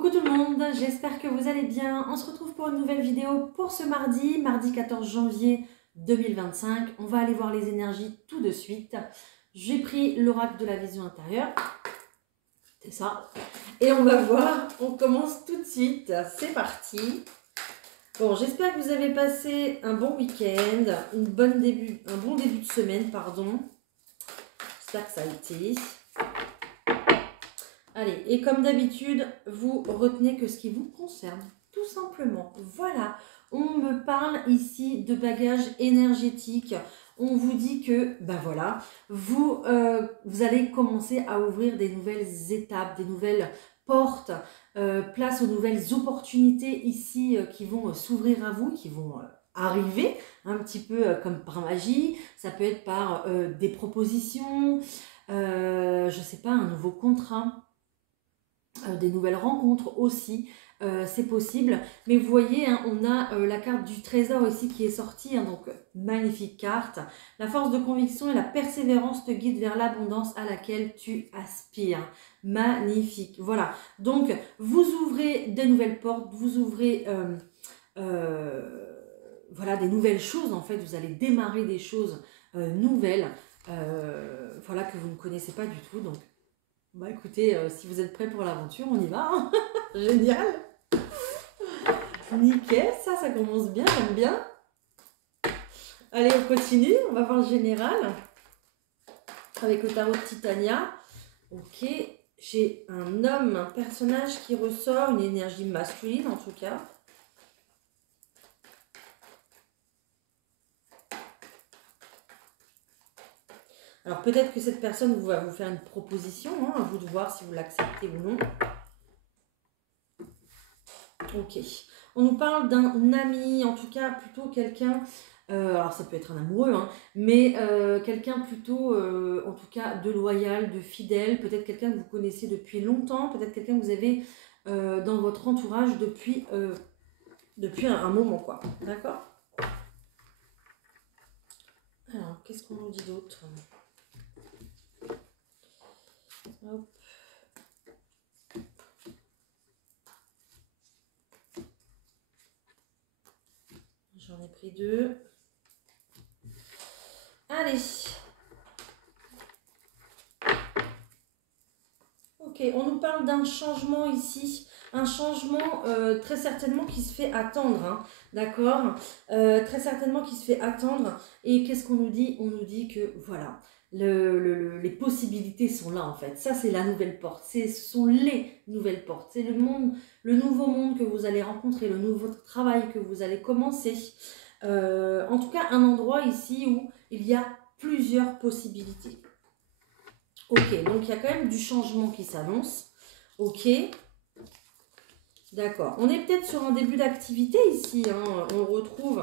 Coucou tout le monde, j'espère que vous allez bien. On se retrouve pour une nouvelle vidéo pour ce mardi 14 janvier 2025. On va aller voir les énergies tout de suite. J'ai pris l'oracle de la vision intérieure, c'est ça. Et on va voir, on commence tout de suite. C'est parti. Bon, j'espère que vous avez passé un bon week-end, un bon début de semaine, pardon. J'espère que ça a été. Allez, et comme d'habitude, vous retenez que ce qui vous concerne, tout simplement. Voilà, on me parle ici de bagages énergétiques. On vous dit que, ben voilà, vous allez commencer à ouvrir des nouvelles étapes, des nouvelles portes, place aux nouvelles opportunités ici qui vont s'ouvrir à vous, qui vont arriver un petit peu comme par magie. Ça peut être par des propositions, je ne sais pas, un nouveau contrat. Des nouvelles rencontres aussi, c'est possible. Mais vous voyez, hein, on a la carte du trésor ici qui est sortie, hein, donc magnifique carte. La force de conviction et la persévérance te guident vers l'abondance à laquelle tu aspires. Magnifique, voilà. Donc, vous ouvrez des nouvelles portes, vous ouvrez voilà, des nouvelles choses en fait. Vous allez démarrer des choses nouvelles, voilà, que vous ne connaissez pas du tout. Donc, bah écoutez, si vous êtes prêts pour l'aventure, on y va. Hein. Génial. Nickel, ça commence bien, j'aime bien. Allez, on continue, on va voir le général. Avec le tarot de Titania. Ok, j'ai un homme, un personnage qui ressort, une énergie masculine en tout cas. Alors peut-être que cette personne va vous faire une proposition, hein, à vous de voir si vous l'acceptez ou non. Ok, on nous parle d'un ami, en tout cas plutôt quelqu'un, alors ça peut être un amoureux, hein, mais quelqu'un plutôt, en tout cas de loyal, de fidèle, peut-être quelqu'un que vous connaissez depuis longtemps, peut-être quelqu'un que vous avez dans votre entourage depuis un moment, quoi, d'accord? Alors, qu'est-ce qu'on nous dit d'autre? Hop. J'en ai pris deux. Allez. Ok, on nous parle d'un changement ici. Un changement très certainement qui se fait attendre. Hein, d'accord, très certainement qui se fait attendre. Et qu'est-ce qu'on nous dit? On nous dit que voilà, les possibilités sont là en fait. Ça, c'est la nouvelle porte. Ce sont les nouvelles portes. C'est le monde, le nouveau monde que vous allez rencontrer, le nouveau travail que vous allez commencer. En tout cas, un endroit ici où il y a plusieurs possibilités. Ok, donc il y a quand même du changement qui s'annonce. Ok. D'accord. On est peut-être sur un début d'activité ici. Hein. On retrouve...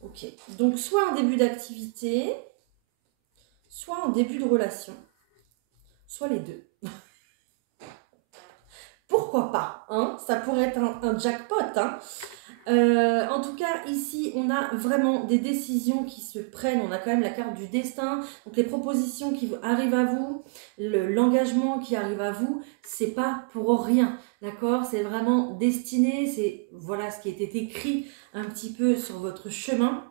Ok. Donc, soit un début d'activité, soit un début de relation, soit les deux. Pourquoi pas, hein? Ça pourrait être un jackpot, hein. En tout cas, ici, on a vraiment des décisions qui se prennent. On a quand même la carte du destin. Donc, les propositions qui arrivent à vous, l'engagement qui arrive à vous, c'est pas pour rien, d'accord? C'est vraiment destiné. C'est voilà ce qui était écrit un petit peu sur votre chemin.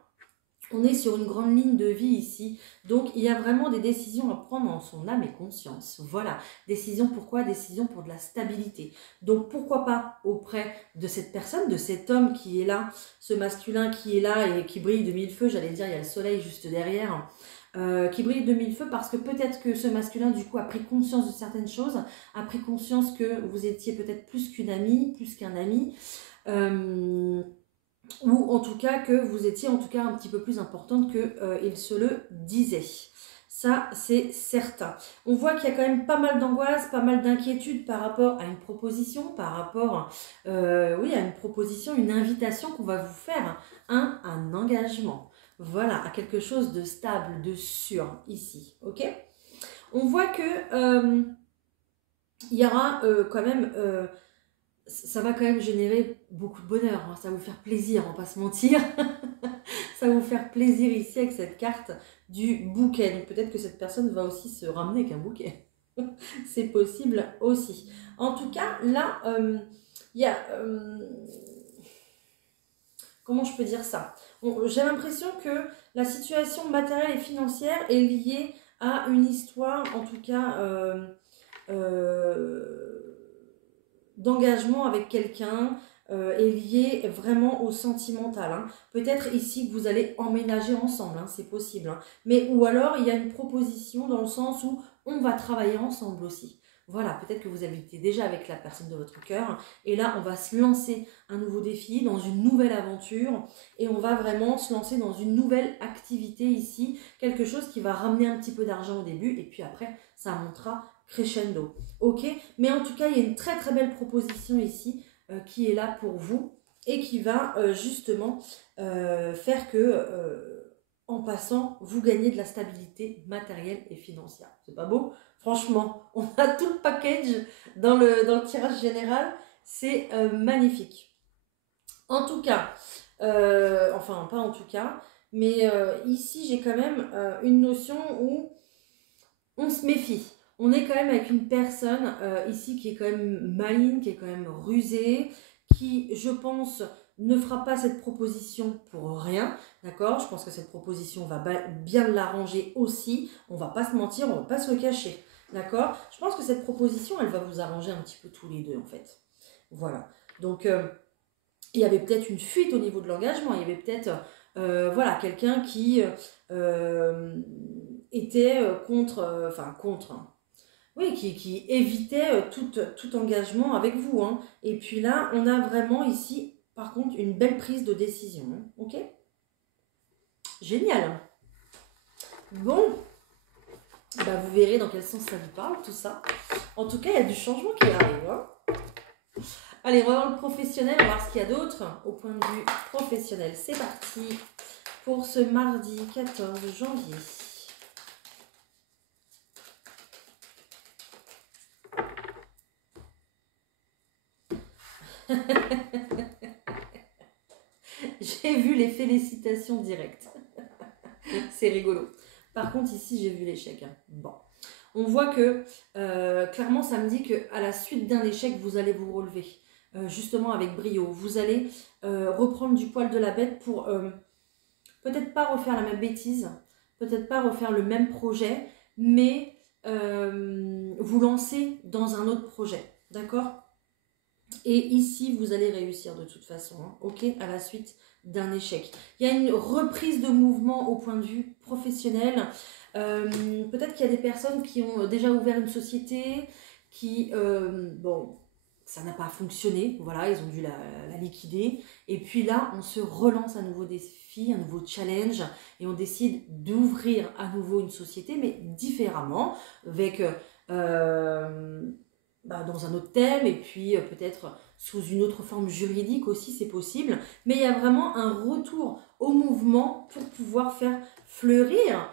On est sur une grande ligne de vie ici, donc il y a vraiment des décisions à prendre en son âme et conscience. Voilà, décision pourquoi? Décision pour de la stabilité. Donc pourquoi pas auprès de cette personne, de cet homme qui est là, ce masculin qui est là et qui brille de mille feux, j'allais dire il y a le soleil juste derrière, qui brille de mille feux parce que peut-être que ce masculin du coup a pris conscience de certaines choses, a pris conscience que vous étiez peut-être plus qu'une amie, plus qu'un ami, ou en tout cas que vous étiez en tout cas un petit peu plus importante qu'il se le disait. Ça, c'est certain. On voit qu'il y a quand même pas mal d'angoisse, pas mal d'inquiétude par rapport à une proposition, par rapport oui, à une proposition, une invitation qu'on va vous faire, un engagement. Voilà, à quelque chose de stable, de sûr, ici. Ok? On voit que il y aura quand même... ça va quand même générer beaucoup de bonheur, hein. Ça va vous faire plaisir, on va pas se mentir. Ça va vous faire plaisir ici avec cette carte du bouquet. Donc peut-être que cette personne va aussi se ramener avec un bouquet. C'est possible aussi. En tout cas, là, il y a... comment je peux dire ça? J'ai l'impression que la situation matérielle et financière est liée à une histoire, en tout cas, d'engagement avec quelqu'un, est liée vraiment au sentimental. Hein. Peut-être ici que vous allez emménager ensemble, hein, c'est possible. Hein. Mais ou alors il y a une proposition dans le sens où on va travailler ensemble aussi. Voilà, peut-être que vous habitez déjà avec la personne de votre cœur. Et là, on va se lancer un nouveau défi, dans une nouvelle aventure. Et on va vraiment se lancer dans une nouvelle activité ici. Quelque chose qui va ramener un petit peu d'argent au début. Et puis après, ça montera crescendo. Ok? Mais en tout cas, il y a une très très belle proposition ici qui est là pour vous. Et qui va justement faire que, en passant, vous gagnez de la stabilité matérielle et financière. C'est pas beau? Franchement, on a tout le package dans le tirage général. C'est magnifique. En tout cas, enfin pas en tout cas, mais ici j'ai quand même une notion où on se méfie. On est quand même avec une personne ici qui est quand même maligne, qui est quand même rusée, qui, je pense, ne fera pas cette proposition pour rien, d'accord? Je pense que cette proposition va bien l'arranger aussi. On va pas se mentir, on va pas se le cacher, d'accord? Je pense que cette proposition, elle va vous arranger un petit peu tous les deux, en fait. Voilà. Donc, il y avait peut-être une fuite au niveau de l'engagement. Il y avait peut-être, voilà, quelqu'un qui était contre, enfin contre, hein. Oui, qui évitait tout engagement avec vous. Hein. Et puis là, on a vraiment ici, par contre, une belle prise de décision. Hein. Ok? Génial. Bon, bah vous verrez dans quel sens ça vous parle, tout ça. En tout cas, il y a du changement qui arrive. Hein. Allez, on va voir le professionnel, on va voir ce qu'il y a d'autre au point de vue professionnel. C'est parti pour ce mardi 14 janvier. J'ai vu les félicitations directes. C'est rigolo. Par contre, ici, j'ai vu l'échec. Hein. Bon. On voit que, clairement, ça me dit qu'à la suite d'un échec, vous allez vous relever. Justement, avec brio. Vous allez reprendre du poil de la bête pour peut-être pas refaire la même bêtise, peut-être pas refaire le même projet, mais vous lancer dans un autre projet. D'accord ? Et ici, vous allez réussir de toute façon, hein, ok, à la suite d'un échec. Il y a une reprise de mouvement au point de vue professionnel. Peut-être qu'il y a des personnes qui ont déjà ouvert une société, qui, bon, ça n'a pas fonctionné, voilà, ils ont dû la liquider. Et puis là, on se relance un nouveau défi, un nouveau challenge, et on décide d'ouvrir à nouveau une société, mais différemment, avec... dans un autre thème et puis peut-être sous une autre forme juridique aussi, c'est possible. Mais il y a vraiment un retour au mouvement pour pouvoir faire fleurir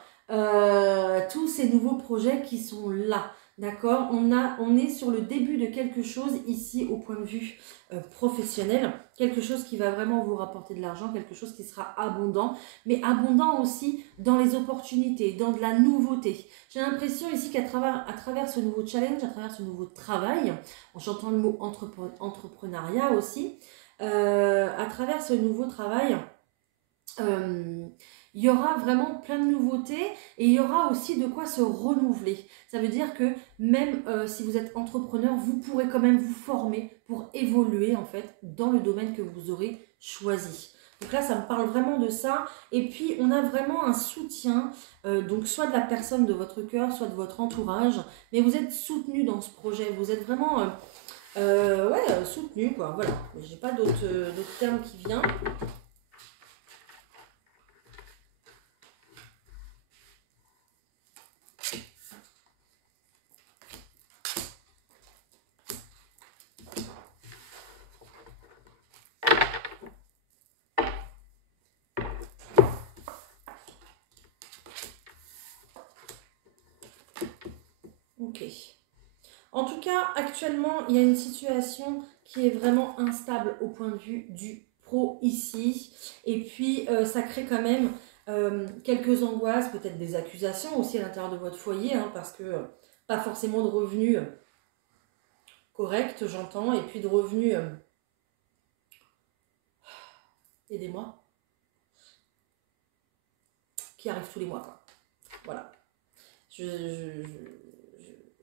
tous ces nouveaux projets qui sont là. D'accord ? On est sur le début de quelque chose ici au point de vue professionnel, quelque chose qui va vraiment vous rapporter de l'argent, quelque chose qui sera abondant, mais abondant aussi dans les opportunités, dans de la nouveauté. J'ai l'impression ici qu'à travers ce nouveau challenge, à travers ce nouveau travail, en chantant le mot entrepreneuriat aussi, à travers ce nouveau travail, il y aura vraiment plein de nouveautés et il y aura aussi de quoi se renouveler. Ça veut dire que même si vous êtes entrepreneur, vous pourrez quand même vous former pour évoluer en fait dans le domaine que vous aurez choisi. Donc là, ça me parle vraiment de ça. Et puis, on a vraiment un soutien, donc soit de la personne de votre cœur, soit de votre entourage. Mais vous êtes soutenu dans ce projet. Vous êtes vraiment soutenu, quoi. Voilà. J'ai pas d'autres termes qui viennent. Ok. En tout cas, actuellement, il y a une situation qui est vraiment instable au point de vue du pro ici. Et puis, ça crée quand même quelques angoisses, peut-être des accusations aussi à l'intérieur de votre foyer, hein, parce que pas forcément de revenus corrects, j'entends, et puis de revenus, aidez-moi, qui arrivent tous les mois, quoi. Voilà.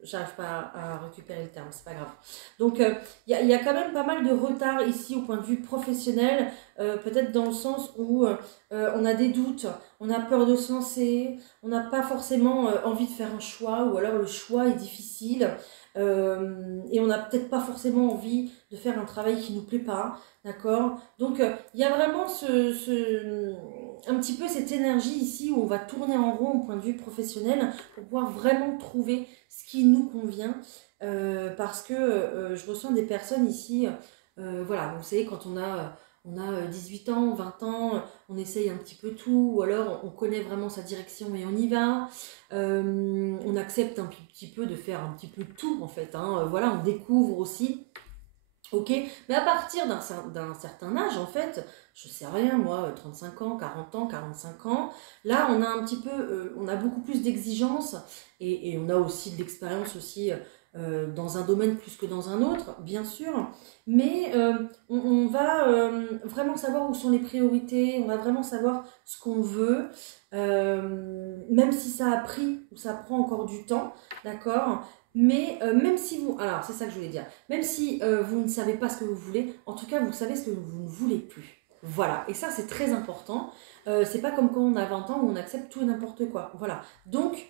J'arrive pas à récupérer le terme, c'est pas grave. Donc, y a quand même pas mal de retard ici au point de vue professionnel, peut-être dans le sens où on a des doutes, on a peur de se lancer, on n'a pas forcément envie de faire un choix, ou alors le choix est difficile, et on n'a peut-être pas forcément envie de faire un travail qui nous plaît pas, d'accord? Donc, il y a vraiment un petit peu cette énergie ici où on va tourner en rond au point de vue professionnel pour pouvoir vraiment trouver ce qui nous convient, parce que je ressens des personnes ici, voilà, vous savez, quand on a 18 ans, 20 ans, on essaye un petit peu tout, ou alors on connaît vraiment sa direction et on y va, on accepte un petit peu de faire un petit peu tout en fait, hein, voilà, on découvre aussi. Ok, mais à partir d'un certain âge, en fait, je sais rien, moi, 35 ans, 40 ans, 45 ans, là, on a un petit peu, on a beaucoup plus d'exigences et on a aussi de l'expérience aussi dans un domaine plus que dans un autre, bien sûr, mais on va vraiment savoir où sont les priorités, on va vraiment savoir ce qu'on veut, même si ça a pris ou ça prend encore du temps, d'accord? Mais même si vous, alors c'est ça que je voulais dire, même si vous ne savez pas ce que vous voulez, en tout cas vous savez ce que vous ne voulez plus. Voilà, et ça c'est très important. C'est pas comme quand on a 20 ans où on accepte tout et n'importe quoi. Voilà, donc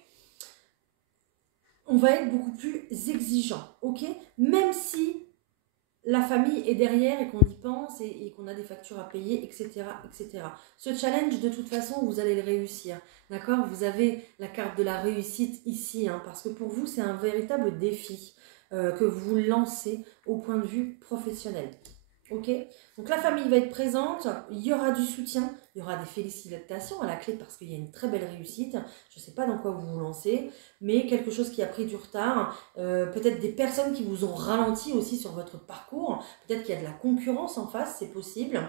on va être beaucoup plus exigeant, ok? Même si la famille est derrière et qu'on y pense et qu'on a des factures à payer, etc., etc. Ce challenge, de toute façon, vous allez le réussir, d'accord? Vous avez la carte de la réussite ici, hein, parce que pour vous, c'est un véritable défi que vous lancez au point de vue professionnel. Ok, donc la famille va être présente, il y aura du soutien, il y aura des félicitations à la clé parce qu'il y a une très belle réussite. Je ne sais pas dans quoi vous vous lancez, mais quelque chose qui a pris du retard, peut-être des personnes qui vous ont ralenti aussi sur votre parcours, peut-être qu'il y a de la concurrence en face, c'est possible,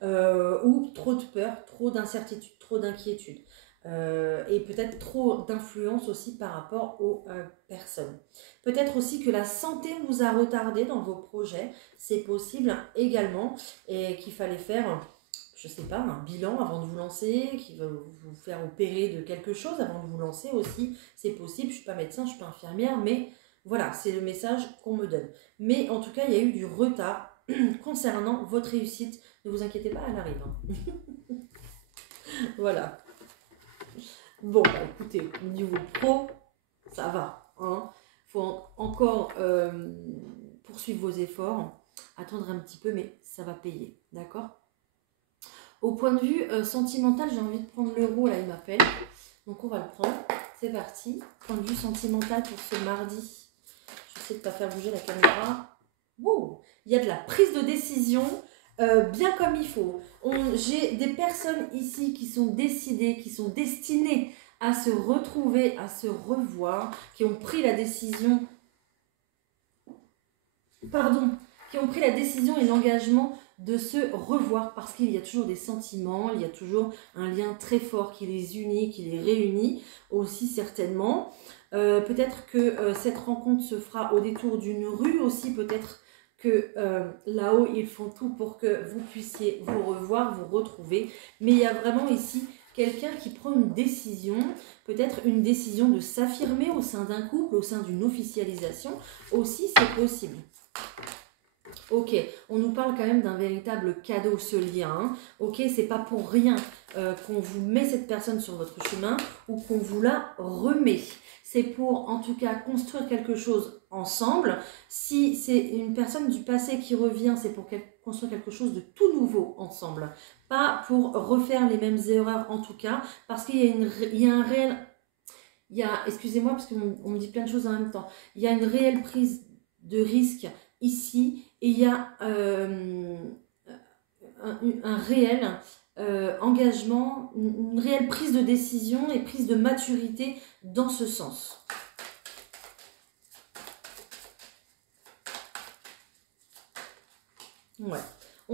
ou trop de peur, trop d'incertitude, trop d'inquiétude. Et peut-être trop d'influence aussi par rapport aux personnes. Peut-être aussi que la santé vous a retardé dans vos projets, c'est possible également, et qu'il fallait faire, je sais pas, un bilan avant de vous lancer, qu'il va vous faire opérer de quelque chose avant de vous lancer aussi, c'est possible. Je suis pas médecin, je suis pas infirmière, mais voilà, c'est le message qu'on me donne. Mais en tout cas, il y a eu du retard concernant votre réussite. Ne vous inquiétez pas, elle arrive. Hein. Voilà. Bon, bah, écoutez, au niveau pro, ça va. Hein. Faut encore poursuivre vos efforts, attendre un petit peu, mais ça va payer, d'accord? Au point de vue sentimental, j'ai envie de prendre l'euro, là il m'appelle, donc on va le prendre, c'est parti. Point de vue sentimental pour ce mardi, j'essaie de ne pas faire bouger la caméra. Wow, il y a de la prise de décision, bien comme il faut. J'ai des personnes ici qui sont décidées, qui sont destinées à se retrouver, à se revoir, qui ont pris la décision, qui ont pris la décision et l'engagement de se revoir parce qu'il y a toujours des sentiments, il y a toujours un lien très fort qui les unit, qui les réunit aussi certainement. Peut-être que cette rencontre se fera au détour d'une rue aussi, peut-être que là-haut ils font tout pour que vous puissiez vous revoir, vous retrouver. Mais il y a vraiment ici quelqu'un qui prend une décision, peut-être une décision de s'affirmer au sein d'un couple, au sein d'une officialisation, aussi c'est possible. Ok, on nous parle quand même d'un véritable cadeau, ce lien. Hein. Ok, c'est pas pour rien qu'on vous met cette personne sur votre chemin ou qu'on vous la remet. C'est pour, en tout cas, construire quelque chose ensemble. Si c'est une personne du passé qui revient, c'est pour construire quelque chose de tout nouveau ensemble. Pas pour refaire les mêmes erreurs, en tout cas, parce qu'il y a un réel... excusez-moi, parce qu'on me dit plein de choses en même temps. Il y a une réelle prise de risque ici, et il y a un réel engagement, une réelle prise de décision et prise de maturité dans ce sens. Ouais.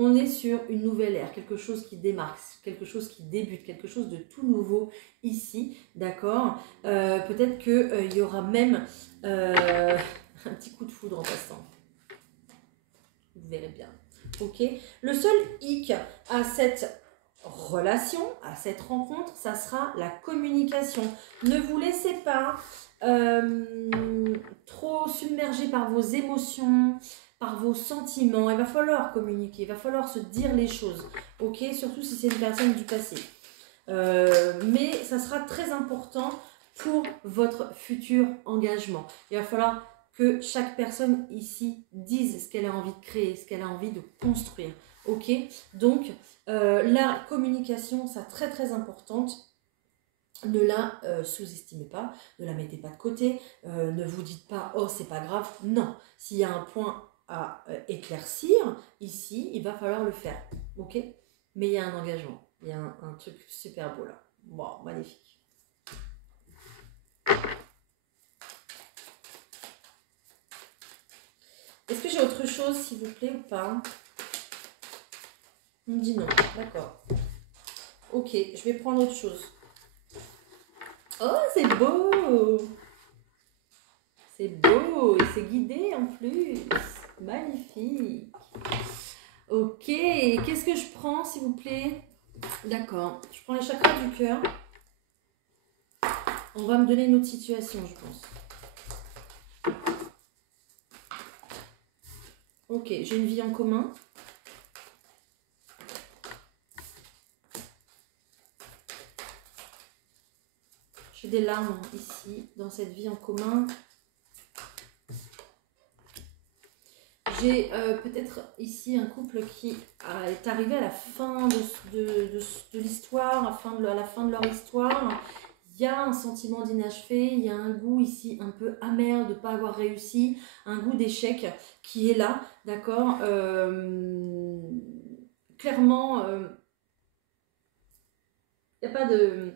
on est sur une nouvelle ère, quelque chose qui démarque, quelque chose qui débute, quelque chose de tout nouveau ici, d'accord. Peut-être qu'il y aura même un petit coup de foudre en passant. Vous verrez bien. Ok. Le seul hic à cette relation, à cette rencontre, ça sera la communication. Ne vous laissez pas trop submerger par vos émotions, par vos sentiments. Il va falloir communiquer, il va falloir se dire les choses. Ok. Surtout si c'est une personne du passé. Mais ça sera très important pour votre futur engagement. Il va falloir que chaque personne ici dise ce qu'elle a envie de créer, ce qu'elle a envie de construire. Ok. Donc, la communication, c'est très très importante. Ne la sous-estimez pas, ne la mettez pas de côté, ne vous dites pas « oh, c'est pas grave ». Non, s'il y a un point à éclaircir, ici, il va falloir le faire. Ok. Mais il y a un engagement. Il y a un truc super beau là. Wow, magnifique. Est-ce que j'ai autre chose, s'il vous plaît, ou pas? On me dit non. D'accord. Ok, je vais prendre autre chose. Oh, c'est beau! C'est beau et c'est guidé en plus. Magnifique. Ok, qu'est-ce que je prends, s'il vous plaît? D'accord, je prends les chakras du cœur. On va me donner une autre situation, je pense. Ok, j'ai une vie en commun. J'ai des larmes ici, dans cette vie en commun. J'ai peut-être ici un couple qui est arrivé à la fin de l'histoire, à la fin de leur histoire. Il y a un sentiment d'inachevé, il y a un goût ici un peu amer de ne pas avoir réussi, un goût d'échec qui est là, d'accord. Clairement, il n'y a pas de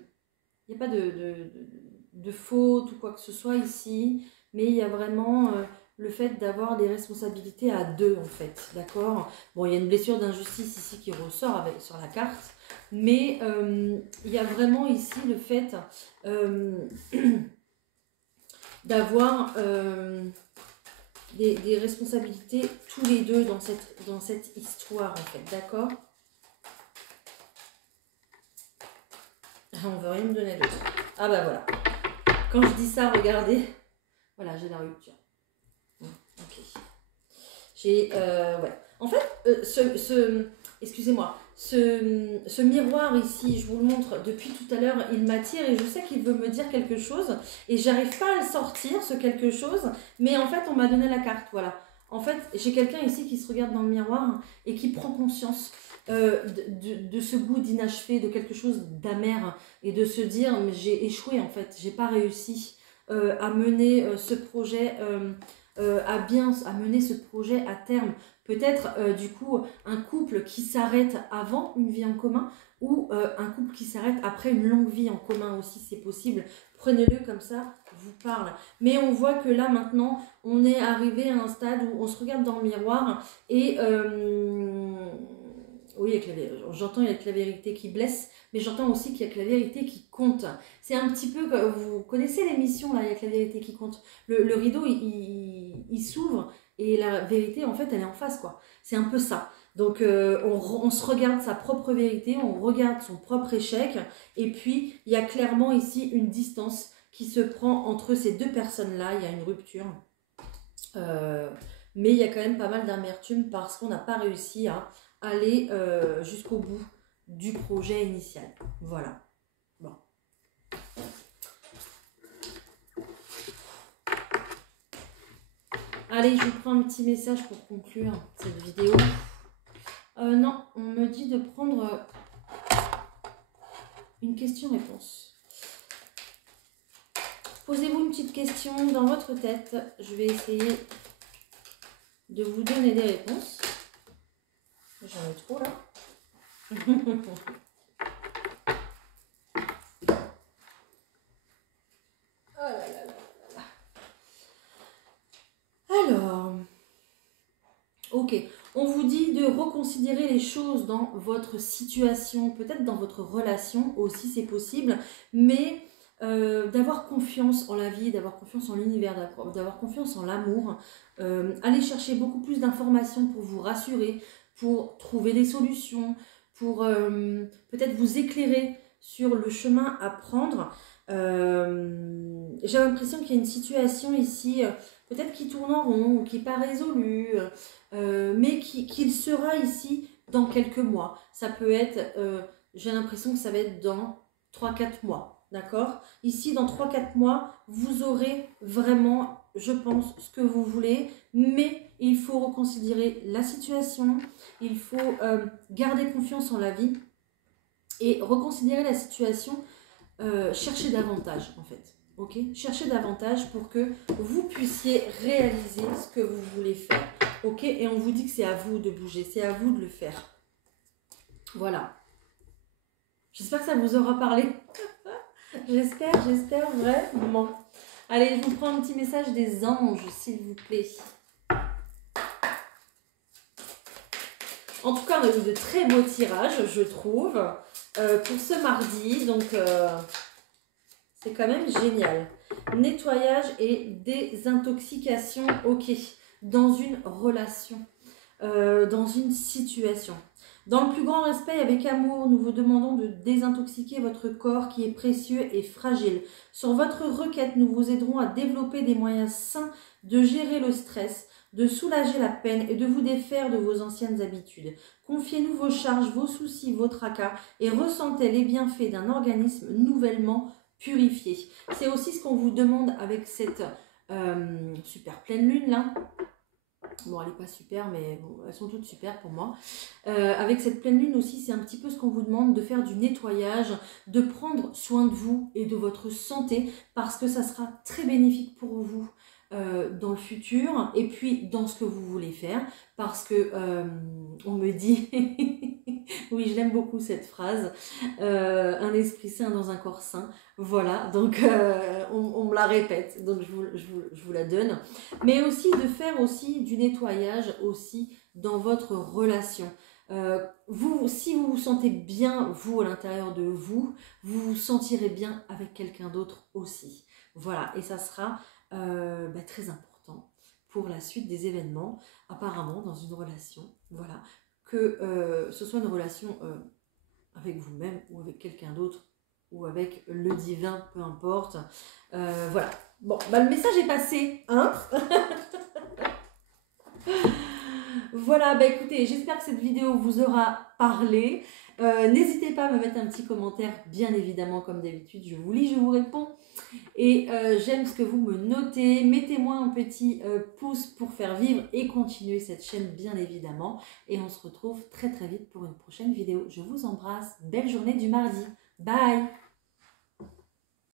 faute ou quoi que ce soit ici, mais il y a vraiment le fait d'avoir des responsabilités à deux, en fait, d'accord. Bon, il y a une blessure d'injustice ici qui ressort sur la carte, mais il y a vraiment ici le fait d'avoir des responsabilités tous les deux dans cette histoire, en fait, d'accord. On veut rien me donner d'autre. Ah bah voilà. Quand je dis ça, regardez. Voilà, j'ai la rupture. Ok. J'ai... ouais. En fait, excusez-moi, ce miroir ici, je vous le montre depuis tout à l'heure, il m'attire et je sais qu'il veut me dire quelque chose et j'arrive pas à le sortir, ce quelque chose, mais en fait, on m'a donné la carte, voilà. En fait, j'ai quelqu'un ici qui se regarde dans le miroir et qui prend conscience de ce goût d'inachevé, de quelque chose d'amer et de se dire, mais j'ai échoué en fait, j'ai pas réussi à mener ce projet, à mener ce projet à terme. Peut-être du coup un couple qui s'arrête avant une vie en commun ou un couple qui s'arrête après une longue vie en commun aussi, c'est possible. Prenez-le comme ça, vous parle. Mais on voit que là maintenant, on est arrivé à un stade où on se regarde dans le miroir et oui, j'entends avec la vérité qui blesse, mais j'entends aussi qu'il y a que la vérité qui compte. C'est un petit peu, vous connaissez l'émission là, il y a que la vérité qui compte. Le rideau, il s'ouvre et la vérité, en fait, elle est en face, quoi. C'est un peu ça. Donc, on se regarde sa propre vérité, on regarde son propre échec, et puis, il y a clairement ici une distance qui se prend entre ces deux personnes-là, il y a une rupture. Mais il y a quand même pas mal d'amertume parce qu'on n'a pas réussi à aller jusqu'au bout du projet initial. Voilà. Bon. Allez, je vous prends un petit message pour conclure cette vidéo. Non, on me dit de prendre une question-réponse. Posez-vous une petite question dans votre tête. Je vais essayer de vous donner des réponses. J'en ai trop là. Oh là là là là. Alors, ok. On vous dit de reconsidérer les choses dans votre situation, peut-être dans votre relation aussi, c'est possible, mais d'avoir confiance en la vie, d'avoir confiance en l'univers, d'avoir confiance en l'amour. Allez chercher beaucoup plus d'informations pour vous rassurer, pour trouver des solutions, pour peut-être vous éclairer sur le chemin à prendre. J'ai l'impression qu'il y a une situation ici, peut-être qui tourne en rond ou qui n'est pas résolue, mais qui sera ici dans quelques mois. Ça peut être, j'ai l'impression que ça va être dans 3-4 mois, d'accord? Ici, dans 3-4 mois, vous aurez vraiment, je pense, ce que vous voulez, mais il faut reconsidérer la situation, il faut garder confiance en la vie et reconsidérer la situation, chercher davantage en fait. Ok, cherchez davantage pour que vous puissiez réaliser ce que vous voulez faire. Ok, et on vous dit que c'est à vous de bouger, c'est à vous de le faire. Voilà. J'espère que ça vous aura parlé. j'espère vraiment. Allez, je vous prends un petit message des anges, s'il vous plaît. En tout cas, on a eu de très beaux tirages, je trouve, pour ce mardi. Donc, c'est quand même génial. Nettoyage et désintoxication, ok. Dans une relation, dans une situation. Dans le plus grand respect et avec amour, nous vous demandons de désintoxiquer votre corps qui est précieux et fragile. Sur votre requête, nous vous aiderons à développer des moyens sains de gérer le stress, de soulager la peine et de vous défaire de vos anciennes habitudes. Confiez-nous vos charges, vos soucis, vos tracas et ressentez les bienfaits d'un organisme nouvellement purifié. C'est aussi ce qu'on vous demande avec cette super pleine lune là. Bon, elle n'est pas super, mais bon, elles sont toutes super pour moi. Avec cette pleine lune aussi, c'est un petit peu ce qu'on vous demande, de faire du nettoyage, de prendre soin de vous et de votre santé, parce que ça sera très bénéfique pour vous dans le futur, et puis dans ce que vous voulez faire, parce que on me dit, oui, je l'aime beaucoup cette phrase, un esprit sain dans un corps sain. Voilà, donc on me la répète, donc je vous la donne. Mais aussi de faire aussi du nettoyage aussi dans votre relation. Si vous vous sentez bien, vous, à l'intérieur de vous, vous vous sentirez bien avec quelqu'un d'autre aussi. Voilà, et ça sera très important pour la suite des événements, apparemment, dans une relation. Voilà, que ce soit une relation avec vous-même ou avec quelqu'un d'autre, ou avec le divin, peu importe. Voilà. Bon, le message est passé, hein. Voilà, écoutez, j'espère que cette vidéo vous aura parlé. N'hésitez pas à me mettre un petit commentaire, bien évidemment, comme d'habitude. Je vous lis, je vous réponds. Et j'aime ce que vous me notez. Mettez-moi un petit pouce pour faire vivre et continuer cette chaîne, bien évidemment. Et on se retrouve très très vite pour une prochaine vidéo. Je vous embrasse. Belle journée du mardi. Bye!